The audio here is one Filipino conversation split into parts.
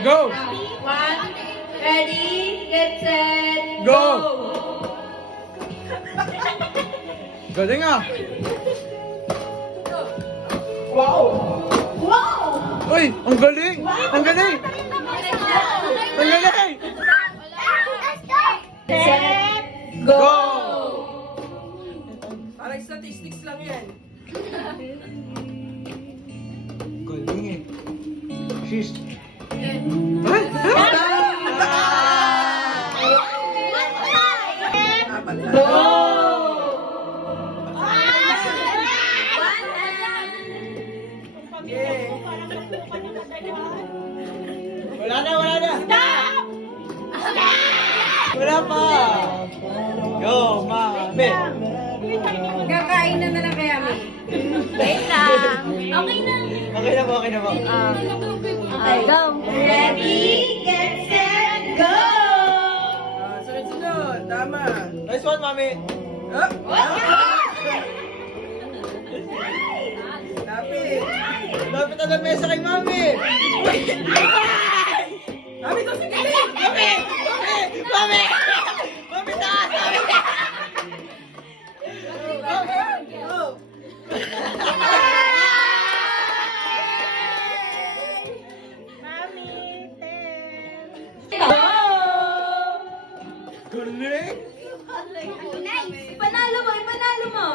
Go! 1, ready, get set, Go! Galing ah! Wow! Uy! Ang galing! Ang galing! Ang galing! Set, Go! Parang statistics lang yan. Galing eh. She's... Wala na, wala na! Stop! Wala pa! Go, mami! Kakain na lang kaya, Mi. Wait lang. Okay na. Okay na po, okay na po. Okay, go. Ready, get set, go! Sunod-sunod. Tama. Nice one, mami! Up. Lapit. Lapit na ng mesa kay mami! Lapit daw si Kali. Mami! Mami! Mami! Mami, taas! Mami! Go. Galing! Panalo mo, ipanalo mo.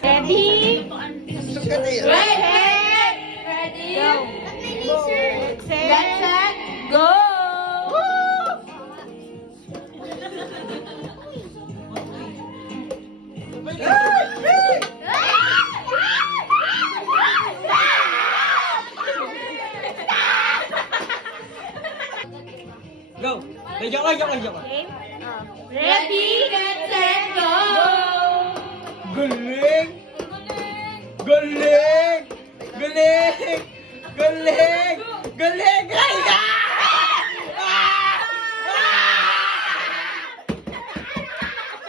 Ready? Sukat eh. Ready? Get set, go! Go! Ay, joke lang, joke lang, joke lang. Ready, get set, go! Galing! Galing! Galing! Galing! Galing! Galing!